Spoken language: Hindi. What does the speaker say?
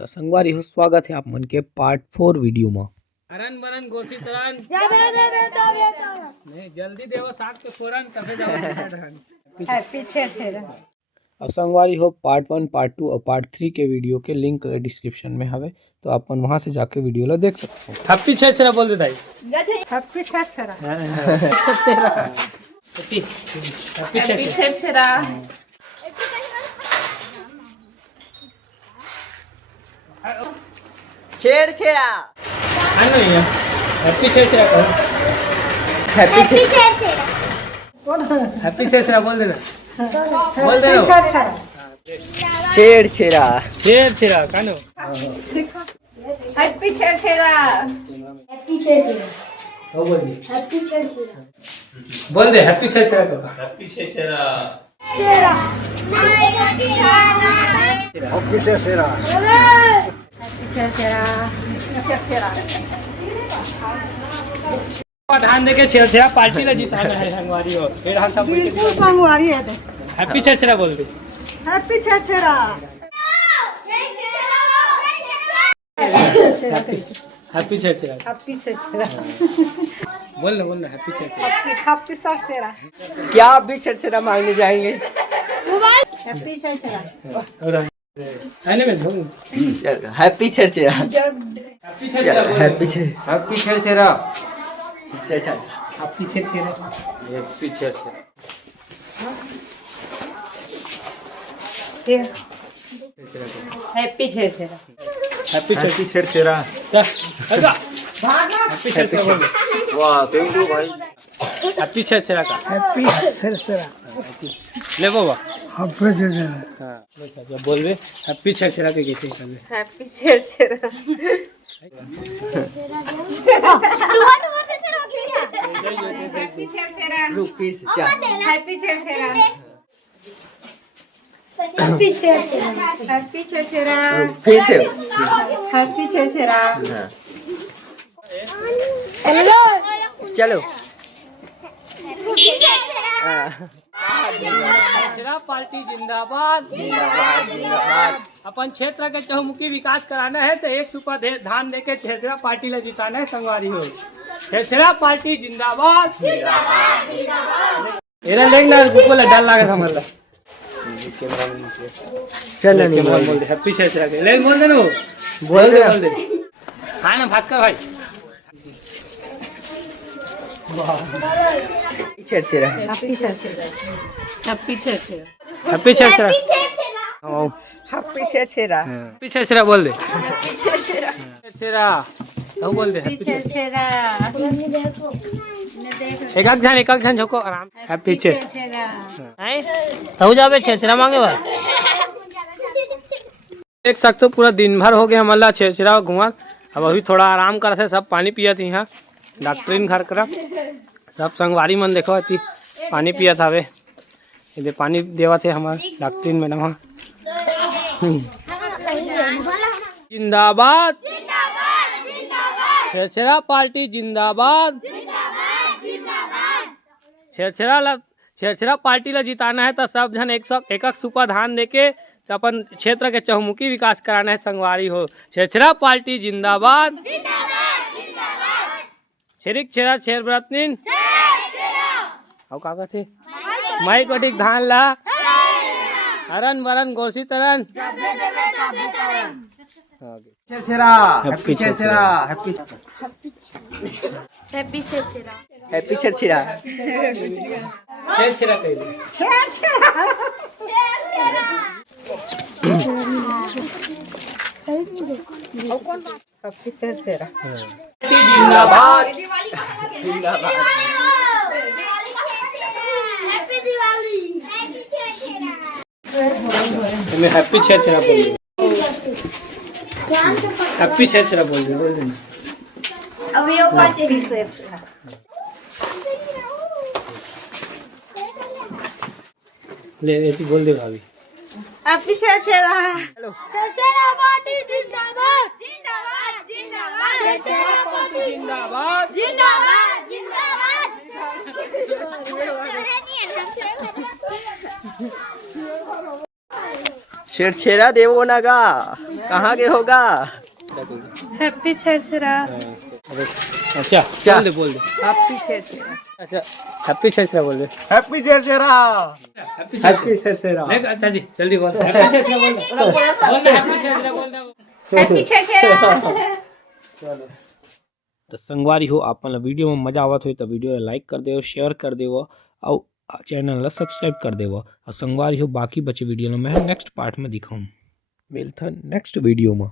तो संगवारी हो स्वागत है आप मन के पार्ट 4 वीडियो में। अरन बरन गोची तरन नहीं जल्दी देवो साग के फोरन तबे जाओ पीछे से अब संगवारी हो पार्ट 1 पार्ट 2 और पार्ट 3 के वीडियो के लिंक डिस्क्रिप्शन में हवे, तो अपन वहां से जाके वीडियो ला देख सकते हो। हैप्पी छे से बोल दे दाई हैप्पी छेरा हैप्पी छे छेरा छेड़ छेड़ा नहीं है हैप्पी छे से कहो हैप्पी हैप्पी छे से बोल दे बोल दे छेड़ छेड़ा छेड़ छेड़ा कानो हैप्पी छेड़ छेड़ा हैप्पी छेड़ा हो बोल दे हैप्पी छेड़ा बोल दे हैप्पी छे से कहो हैप्पी छेरा हैप्पी छेड़ छेड़ा धान देके छेड़ छेड़ा पार्टी ला जिताना है संगवारी हो फिर हम सब बिल्कुल संगवारी है हैप्पी छे से बोल दे हैप्पी छेड़ छेड़ा हैप्पी छे से हैप्पी छेड़ छेड़ा बोल ना हैप्पी छे से हैप्पी छेड़ा क्या आप भी छेड़ा मांगने जाएंगे? हैप्पी छेड़ छेड़ा और आने में बोल हैप्पी छेड़ा हैप्पी छे से हैप्पी छेड़ा अच्छा हैप्पी छे से हैप्पी छेरा हैप्पी छेड़ छेड़ा हैप्पी छे छेरा अच्छा हैप्पी छे से बोल दे वाह थैंक यू भाई हैप्पी छे से का हैप्पी छेड़ छेड़ा ले बाबा हैप्पी छेड़ छेड़ा हां बोल दे हैप्पी छे से के कैसे कर ले हैप्पी छेड़ छेड़ा हैप्पी छेड़ छेड़ा रुपीस हैप्पी छेड़ छेड़ा हैप्पी छेड़ा हैप्पी छेड़ छेड़ा फिर से हैप्पी छेड़ छेड़ा हेलो चलो छेरा पार्टी जिंदाबाद जिंदाबाद जिंदाबाद। अपन क्षेत्र के चहुमुखी विकास कराना है तो एक सुपर धान देके छेरा पार्टी ला जिताना है संगवारी हो छेरा पार्टी जिंदाबाद जिंदाबाद। एरा लेग ना ऊपर ला डाल लगा हमला चल नहीं बोल दे हैप्पी छेरा के लेग बोल दे नो बोल दे हां ना भास्कर भाई छेड़ा हैप्पी छेड़ छेड़ा हैप्पी छेड़ छेड़ा हैप्पी छेरा हैप्पी छेड़ छेड़ा हैप्पी छेरा बोल दे हैप्पी छेड़ छेड़ा छेरा तो बोल दे हैप्पी छेड़ छेड़ा एक एक जन झोको आराम हैप्पी छेरा छेड़ा नहीं तो जावे छेरा मांगे भाई देख सकते हो पूरा दिन भर हो गया हमारा छेरा घुमा। अब अभी थोड़ा आराम कर से सब पानी पिया थी यहाँ डॉक्टरीन घर कर सब संगवारी मन देखो अति पानी पिया था वे इधर पानी देवा थे हमारे डॉक्टरीन मैडम हाँ जिंदाबाद छेरा पार्टी जिंदाबाद छेरा पार्टी ला जिताना है तो सब जन एक सुपर धान देके तो अपन क्षेत्र के चहुमुखी विकास कराना है संगवारी हो छेरा पार्टी जिंदाबाद छेरिक छेरा छेर व्रतनीन और का थे माई कोटिक धान ला हरन बरन गोसी तरन छेरा हैप्पी छेरा हैप्पी हैप्पी छेड़ा हैप्पी छेड़ा छेरा कह दे हैप्पी छेड़ छेड़ा जिंदाबाद जिंदाबाद हैप्पी दिवाली मैं हैप्पी छेरा बोल दे हैप्पी छेरा बोल दे अभी वो पार्टी हैप्पी छेड़ छेड़ा ले ऐसी बोल दे भाभी हैप्पी छेड़ छेड़ा छेड़ा पार्टी जिंदाबाद जिंदाबाद जिंदाबाद छेड़ा पार्टी जिंदाबाद जिंदाबाद जिंदाबाद छेड़ा देवो ना का कहाँ के होगा? हैप्पी छेरछेरा। अच्छा बोल दे बोल दे। हैप्पी छेरछेरा। अच्छा हैप्पी छेरछेरा बोल दे। हैप्पी छेरछेरा। हैप्पी छेरछेरा। देख अच्छा जी जल्दी बोल। हैप्पी छेरछेरा बोल दे। बोल दे हैप्पी छेरछेरा बोल दे। हैप्पी छेरछेरा। तो संगवारी हो आपन वीडियो में मजा आवत हो तो वीडियो लाइक कर देव, शेयर कर देव और चैनल ला सब्सक्राइब कर देव। और संगवारी हो बाकी बचे वीडियो में मैं नेक्स्ट पार्ट में दिखाऊँ। मिलता नेक्स्ट वीडियो में।